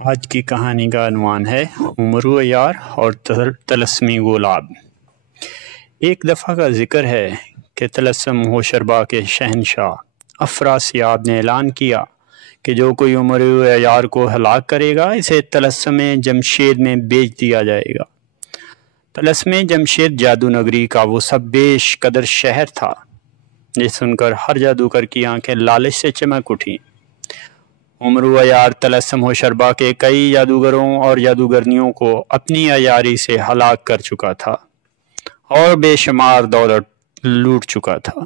آج کی کہانی کا عنوان ہے عمرو عیار اور طلسمی گلاب۔ ایک دفعہ کا ذکر ہے کہ طلسم ہوشربا کے شہنشاہ افراسیاب نے اعلان کیا کہ جو کوئی عمرو عیار کو ہلاک کرے گا اسے طلسم جمشید میں بیچ دیا جائے گا۔ طلسم جمشید جادو نگری کا وہ سب بیش قدر شہر تھا، یہ سن کر ہر جادوگر کی آنکھیں لالچ سے چمک اٹھیں۔ عمرو عیار طلسم ہوشربا کے کئی جادوگروں اور جادوگرنیوں کو اپنی عیاری سے ہلاک کر چکا تھا اور بے شمار دولت لوٹ چکا تھا۔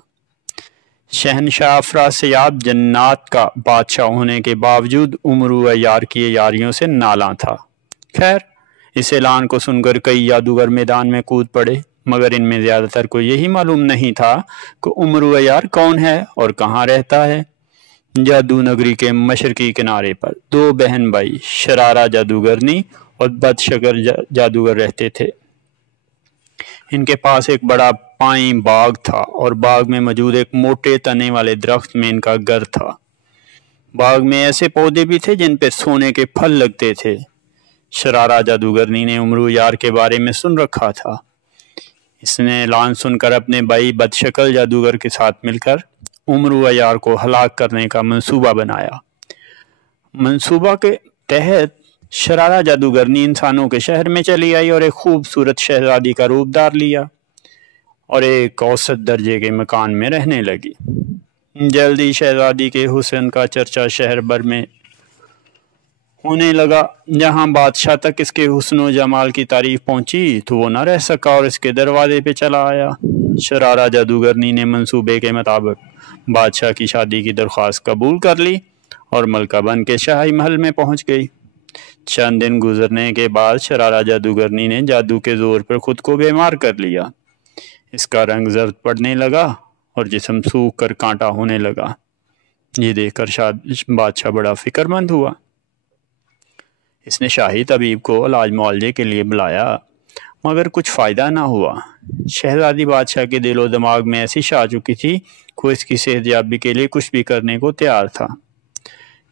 شہنشاہ افراسیاب جنات کا بادشاہ ہونے کے باوجود عمرو عیار کی عیاریوں سے نالاں تھا۔ خیر، اس اعلان کو سن کر کئی جادوگر میدان میں کود پڑے، مگر ان میں زیادہ تر کو یہی معلوم نہیں تھا کہ عمرو عیار کون ہے اور کہاں رہتا ہے۔ جادو نگری کے مشرقی کنارے پر دو بہن بھائی شرارہ جادوگرنی اور بدشکر جادوگر رہتے تھے۔ ان کے پاس ایک بڑا پائیں باغ تھا اور باغ میں موجود ایک موٹے تنے والے درخت میں ان کا گھر تھا۔ باغ میں ایسے پودے بھی تھے جن پہ سونے کے پھل لگتے تھے۔ شرارہ جادوگرنی نے عمرو عیار کے بارے میں سن رکھا تھا۔ اس نے اعلان سن کر اپنے بھائی بدشکل جادوگر کے ساتھ مل کر عمرو عیار کو ہلاک کرنے کا منصوبہ بنایا۔ منصوبہ کے تحت شرارہ جادوگرنی انسانوں کے شہر میں چلی آئی اور ایک خوبصورت شہزادی کا روپ دھار لیا اور ایک اوسط درجے کے مکان میں رہنے لگی۔ جلدی شہزادی کے حسن کا چرچا شہر بھر میں ہونے لگا۔ جہاں بادشاہ تک اس کے حسن و جمال کی تعریف پہنچی تو وہ نہ رہ سکا اور اس کے دروازے پہ چلا آیا۔ شرارہ جادوگرنی نے منصوبے کے مطابق بادشاہ کی شادی کی درخواست قبول کر لی اور ملکہ بن کے شاہی محل میں پہنچ گئی۔ چند دن گزرنے کے بعد شرارہ جادوگرنی نے جادو کے زور پر خود کو بیمار کر لیا۔ اس کا رنگ زرد پڑنے لگا اور جسم سوکھ کر کانٹا ہونے لگا۔ یہ دیکھ کر بادشاہ بڑا فکر مند ہوا۔ اس نے شاہی طبیب کو علاج معالجے کے لیے بلایا، مگر کچھ فائدہ نہ ہوا۔ شہزادی بادشاہ کے دل و دماغ میں ایسی چھا چکی تھی کہ وہ اس کی صحت یابی کے لیے کچھ بھی کرنے کو تیار تھا۔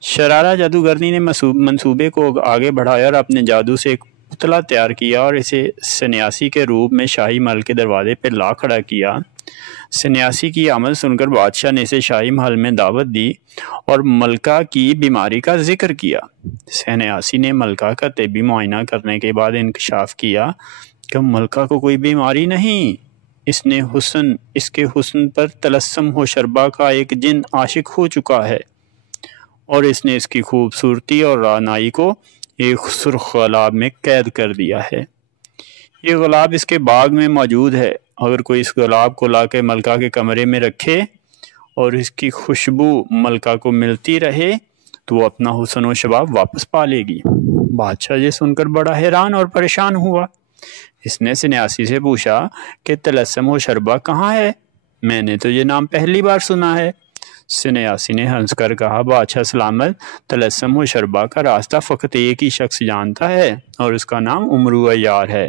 شرارہ جادوگرنی نے منصوبے کو آگے بڑھایا اور اپنے جادو سے ایک پتلا تیار کیا اور اسے سنیاسی کے روپ میں شاہی محل کے دروازے پہ لا کھڑا کیا۔ سنیاسی کی آمد سن کر بادشاہ نے اسے شاہی محل میں دعوت دی اور ملکہ کی بیماری کا ذکر کیا۔ سنیاسی نے ملکہ کا طبی معائنہ کرنے کے بعد انکشاف کیا کہ ملکہ کو کوئی بیماری نہیں، اس کے حسن پر طلسم ہوشربا کا ایک جن عاشق ہو چکا ہے اور اس نے اس کی خوبصورتی اور رعنائی کو ایک سرخ گلاب میں قید کر دیا ہے۔ یہ گلاب اس کے باغ میں موجود ہے۔ اگر کوئی اس گلاب کو لا کے ملکہ کے کمرے میں رکھے اور اس کی خوشبو ملکہ کو ملتی رہے تو وہ اپنا حسن و شباب واپس پا لے گی۔ بادشاہ یہ سن کر بڑا حیران اور پریشان ہوا۔ اس نے سنیاسی سے پوچھا کہ طلسم ہوشربا کہاں ہے؟ میں نے تو یہ نام پہلی بار سنا ہے۔ سنیاسی نے ہنس کر کہا، بادشاہ سلامت، طلسم ہوشربا کا راستہ فقط ایک ہی شخص جانتا ہے اور اس کا نام عمرو عیار ہے۔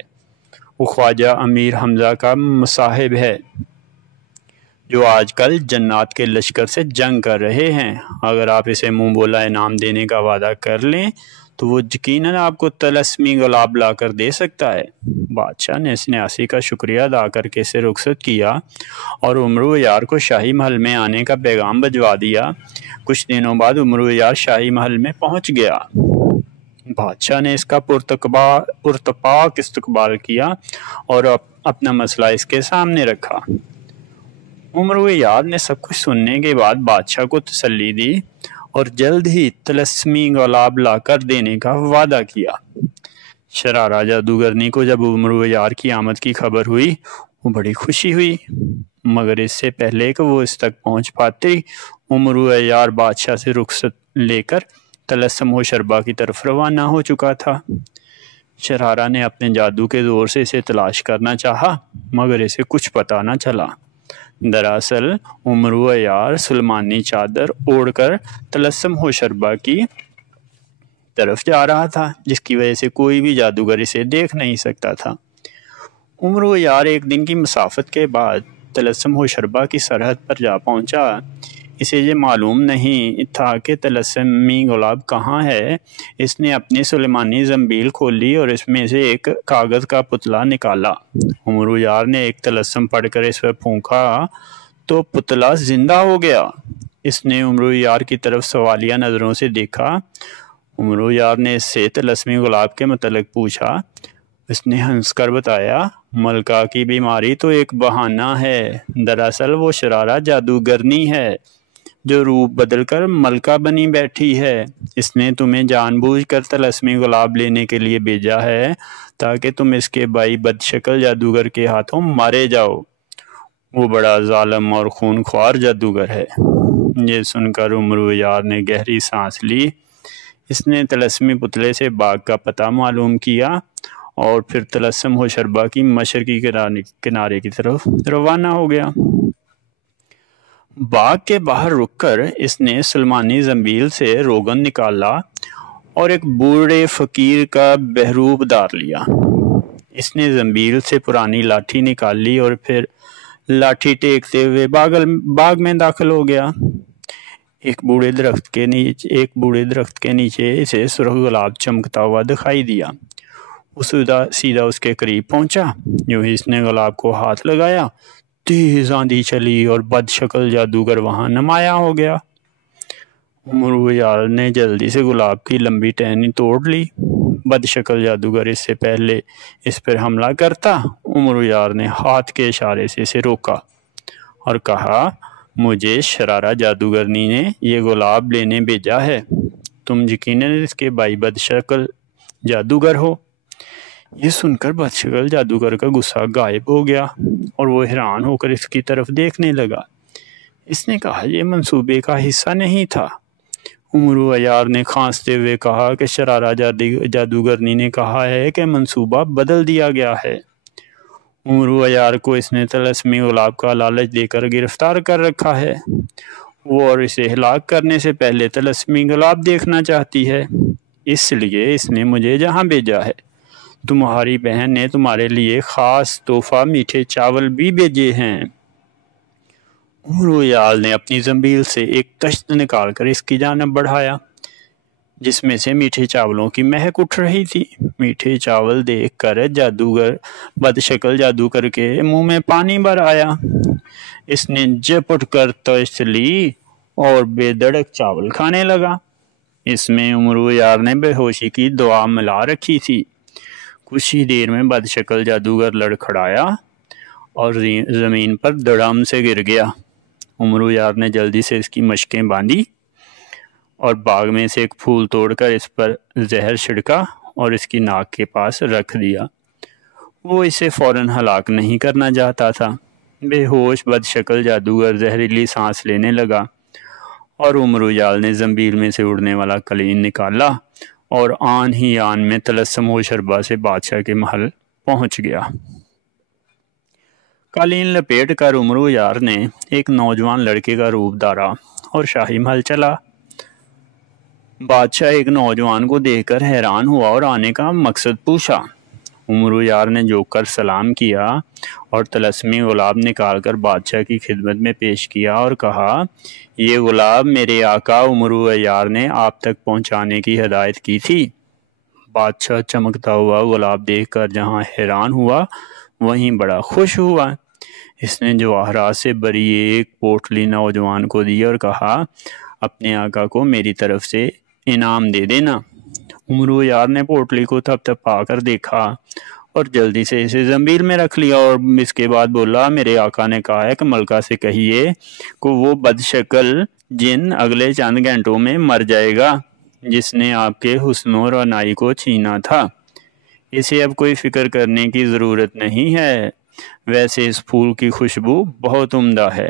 وہ خواجہ امیر حمزہ کا مصاحب ہے جو آج کل جنات کے لشکر سے جنگ کر رہے ہیں۔ اگر آپ اسے منہ بولا انعام دینے کا وعدہ کر لیں تو وہ یقیناً آپ کو طلسمی گلاب لا کر دے سکتا ہے۔ بادشاہ نے سنیاسی کا شکریہ ادا کر کے اسے رخصت کیا اور عمرو عیار کو شاہی محل میں آنے کا پیغام بھجوا دیا۔ کچھ دنوں بعد عمرو عیار شاہی محل میں پہنچ گیا۔ بادشاہ نے اس کا پرتپاک استقبال کیا اور اپنا مسئلہ اس کے سامنے رکھا۔ عمرو عیار نے سب کچھ سننے کے بعد بادشاہ کو تسلی دی اور جلد ہی طلسمی گلاب لا کر دینے کا وعدہ کیا۔ شرارہ جادوگرنی کو جب عمرو عیار کی آمد کی خبر ہوئی وہ بڑی خوشی ہوئی، مگر اس سے پہلے کہ وہ اس تک پہنچ پاتی عمرو عیار بادشاہ سے رخصت لے کر طلسم ہوشربا کی طرف روانہ ہو چکا تھا۔ شرارہ نے اپنے جادو کے زور سے اسے تلاش کرنا چاہا مگر اسے کچھ پتہ نہ چلا۔ دراصل عمرو عیار سلمانی چادر اوڑھ کر طلسم ہوشربا کی طرف جا رہا تھا، جس کی وجہ سے کوئی بھی جادوگر اسے دیکھ نہیں سکتا تھا۔ عمرو عیار ایک دن کی مسافت کے بعد طلسم ہوشربا کی سرحد پر جا پہنچا۔ اسے یہ معلوم نہیں تھا کہ طلسمی گلاب کہاں ہے۔ اس نے اپنی سلیمانی زنبیل کھولی اور اس میں سے ایک کاغذ کا پتلا نکالا۔ عمرو یار نے ایک طلسم پڑھ کر اس پر پھونکا تو پتلا زندہ ہو گیا۔ اس نے عمرو یار کی طرف سوالیہ نظروں سے دیکھا۔ عمرو یار نے اس سے طلسمی گلاب کے متعلق پوچھا۔ اس نے ہنس کر بتایا، ملکہ کی بیماری تو ایک بہانہ ہے، دراصل وہ شرارہ جادوگرنی ہے جو روپ بدل کر ملکہ بنی بیٹھی ہے۔ اس نے تمہیں جان بوجھ کر طلسمی گلاب لینے کے لیے بھیجا ہے تاکہ تم اس کے بھائی بد شکل جادوگر کے ہاتھوں مارے جاؤ۔ وہ بڑا ظالم اور خون خوار جادوگر ہے۔ یہ سن کر عمرو یار نے گہری سانس لی۔ اس نے طلسمی پتلے سے باغ کا پتہ معلوم کیا اور پھر طلسم ہوشربا کی مشرقی کنارے کی طرف روانہ ہو گیا۔ باغ کے باہر رک کر اس نے سلیمانی زنبیل سے روغن نکالا اور ایک بوڑھے فقیر کا بحروب دار لیا۔ اس نے زنبیل سے پرانی لاٹھی نکال لی اور پھر لاٹھی ٹیکتے ہوئے باغ میں داخل ہو گیا۔ ایک بوڑھے درخت کے نیچے اسے سرخ گلاب چمکتا ہوا دکھائی دیا۔ وہ سیدھا اس کے قریب پہنچا۔ یوں ہی اس نے گلاب کو ہاتھ لگایا، تیز آندھی چلی اور بد شکل جادوگر وہاں نمایاں ہو گیا۔ عمرو یار نے جلدی سے گلاب کی لمبی ٹہنی توڑ لی۔ بد شکل جادوگر اس سے پہلے اس پر حملہ کرتا، عمرو یار نے ہاتھ کے اشارے سے اسے روکا اور کہا، مجھے شرارہ جادوگرنی نے یہ گلاب لینے بھیجا ہے۔ تم یقیناً اس کے بھائی بد شکل جادوگر ہو۔ یہ سن کر بد شکل جادوگر کا غصہ غائب ہو گیا اور وہ حیران ہو کر اس کی طرف دیکھنے لگا۔ اس نے کہا، یہ منصوبے کا حصہ نہیں تھا۔ عمرو یار نے کھانستے ہوئے کہا کہ شرارہ جادوگرنی نے کہا ہے کہ منصوبہ بدل دیا گیا ہے۔ عمرو یار کو اس نے طلسمی گلاب کا لالچ دے کر گرفتار کر رکھا ہے۔ وہ اور اسے ہلاک کرنے سے پہلے طلسمی گلاب دیکھنا چاہتی ہے، اس لیے اس نے مجھے جہاں بھیجا ہے۔ تمہاری بہن نے تمہارے لیے خاص تحفہ میٹھے چاول بھی بھیجے ہیں۔ عمرو یار نے اپنی زنبیل سے ایک تشت نکال کر اس کی جانب بڑھایا جس میں سے میٹھے چاولوں کی مہک اٹھ رہی تھی۔ میٹھے چاول دیکھ کر بد شکل جادوگر کے منہ میں پانی بھر آیا۔ اس نے جھپٹ کر تشت لی اور بے دھڑک چاول کھانے لگا۔ اس میں عمرو یار نے بے ہوشی کی دوا ملا رکھی تھی۔ کچھ ہی دیر میں بد شکل جادوگر لڑکھڑایا اور زمین پر دڑم سے گر گیا۔ عمرو یار نے جلدی سے اس کی مشقیں باندھی اور باغ میں سے ایک پھول توڑ کر اس پر زہر چھڑکا اور اس کی ناک کے پاس رکھ دیا۔ وہ اسے فوراً ہلاک نہیں کرنا چاہتا تھا۔ بے ہوش بد شکل جادوگر زہریلی سانس لینے لگا اور عمرو یار نے زنبیل میں سے اڑنے والا قلین نکالا اور آن ہی آن میں طلسم ہوشربا سے بادشاہ کے محل پہنچ گیا۔ قالین لپیٹ کر عمرو یار نے ایک نوجوان لڑکے کا روپ دھارا اور شاہی محل چلا۔ بادشاہ ایک نوجوان کو دیکھ کر حیران ہوا اور آنے کا مقصد پوچھا۔ عمرو یار نے جھک کر سلام کیا اور طلسمی گلاب نکال کر بادشاہ کی خدمت میں پیش کیا اور کہا، یہ گلاب میرے آقا عمرو یار نے آپ تک پہنچانے کی ہدایت کی تھی۔ بادشاہ چمکتا ہوا گلاب دیکھ کر جہاں حیران ہوا وہیں بڑا خوش ہوا۔ اس نے جواہرات سے بھری ایک پوٹلی نوجوان کو دی اور کہا، اپنے آقا کو میری طرف سے انعام دے دینا۔ عمرو یار نے پوٹلی کو تھپتھپا کر دیکھا اور جلدی سے اسے زنبیل میں رکھ لیا اور اس کے بعد بولا، میرے آقا نے کہا ہے کہ ملکہ سے کہیے کہ وہ بد شکل جن اگلے چند گھنٹوں میں مر جائے گا جس نے آپ کے حسن و رعنائی کو چھینا تھا۔ اسے اب کوئی فکر کرنے کی ضرورت نہیں ہے، ویسے اس پھول کی خوشبو بہت عمدہ ہے۔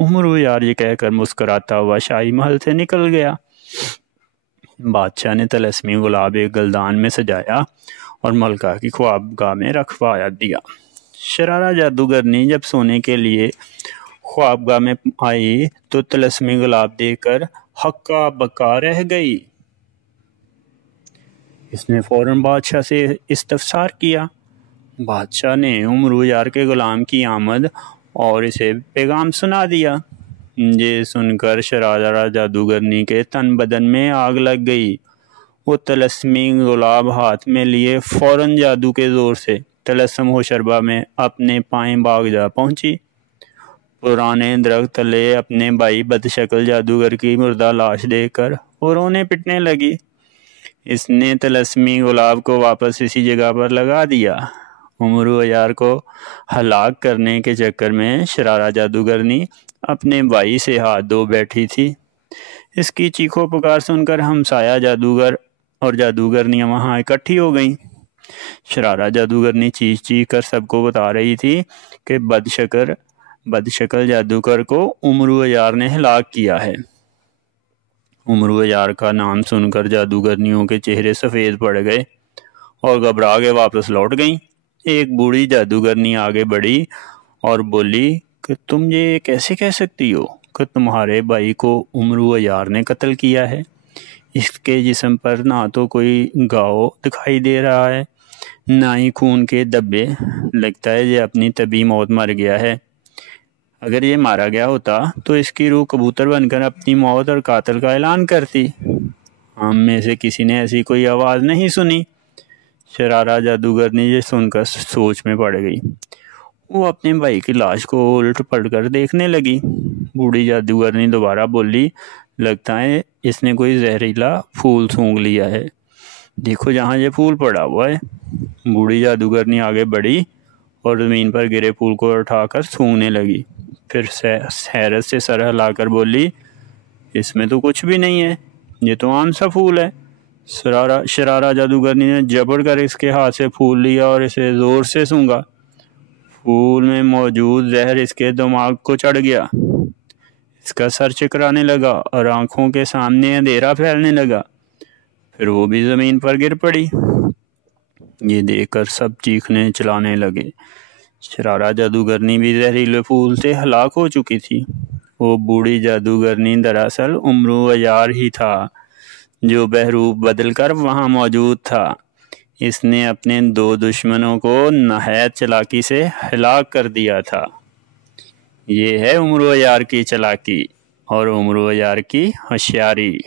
عمرو یار یہ کہہ کر مسکراتا ہوا شاہی محل سے نکل گیا۔ بادشاہ نے طلسمی گلاب ایک گلدان میں سجایا اور ملکہ کی خوابگاہ میں رکھوا دیا۔ شرارہ جادوگرنی جب سونے کے لیے خوابگاہ میں آئی تو طلسمی گلاب دیکھ کر ہکا بکا رہ گئی۔ اس نے فوراً بادشاہ سے استفسار کیا۔ بادشاہ نے عمرو یار کے غلام کی آمد اور اسے پیغام سنا دیا۔ یہ سن کر شرارہ جادوگرنی کے تن بدن میں آگ لگ گئی۔ وہ طلسمی گلاب ہاتھ میں لیے فوراً جادو کے زور سے طلسم ہوشربا میں اپنے پائیں باغ جا پہنچی۔ پرانے درخت تلے اپنے بھائی بدشکل جادوگر کی مردہ لاش دیکھ کر وہ رونے پٹنے لگی۔ اس نے طلسمی گلاب کو واپس اسی جگہ پر لگا دیا۔ امرو عیار کو ہلاک کرنے کے چکر میں شرارہ جادوگرنی اپنے بھائی سے ہاتھ دھو بیٹھی تھی۔ اس کی چیخو پکار سن کر ہمسایہ جادوگر اور جادوگرنیاں وہاں اکٹھی ہو گئیں۔ شرارہ جادوگرنی چیخ چیخ کر سب کو بتا رہی تھی کہ بدشکل جادوگر کو امرو عیار نے ہلاک کیا ہے۔ امرو عیار کا نام سن کر جادوگرنیوں کے چہرے سفید پڑ گئے اور گھبرا کے واپس لوٹ گئیں۔ ایک بوڑھی جادوگرنی آگے بڑھی اور بولی کہ تم یہ کیسے کہہ سکتی ہو کہ تمہارے بھائی کو امرو عیار نے قتل کیا ہے؟ اس کے جسم پر نہ تو کوئی گھاؤ دکھائی دے رہا ہے نہ ہی خون کے دھبے، لگتا ہے یہ اپنی طبیعی موت مر گیا ہے۔ اگر یہ مارا گیا ہوتا تو اس کی روح کبوتر بن کر اپنی موت اور قاتل کا اعلان کرتی۔ ہم میں سے کسی نے ایسی کوئی آواز نہیں سنی۔ شرارہ جادوگرنی یہ سن کر سوچ میں پڑ گئی۔ وہ اپنے بھائی کی لاش کو الٹ پلٹ کر دیکھنے لگی۔ بوڑھی جادوگرنی دوبارہ بولی، لگتا ہے اس نے کوئی زہریلا پھول سونگھ لیا ہے، دیکھو جہاں یہ پھول پڑا ہوا ہے۔ بوڑھی جادوگرنی آگے بڑھی اور زمین پر گرے پھول کو اٹھا کر سونگھنے لگی، پھر حیرت سے سر ہلا کر بولی، اس میں تو کچھ بھی نہیں ہے، یہ تو عام سا پھول ہے۔ شرارہ جادوگرنی نے جبڑ کر اس کے ہاتھ سے پھول لیا اور اسے زور سے سونگھا۔ پھول میں موجود زہر اس کے دماغ کو چڑھ گیا۔ اس کا سر چکرانے لگا اور آنکھوں کے سامنے اندھیرا پھیلنے لگا، پھر وہ بھی زمین پر گر پڑی۔ یہ دیکھ کر سب چیخنے چلانے لگے۔ شرارہ جادوگرنی بھی زہریلے پھول سے ہلاک ہو چکی تھی۔ وہ بوڑھی جادوگرنی دراصل امرو عیار ہی تھا جو بہروپ بدل کر وہاں موجود تھا۔ اس نے اپنے دو دشمنوں کو نہایت چالاکی سے ہلاک کر دیا تھا۔ یہ ہے امرو عیار کی چالاکی اور امرو عیار کی ہوشیاری۔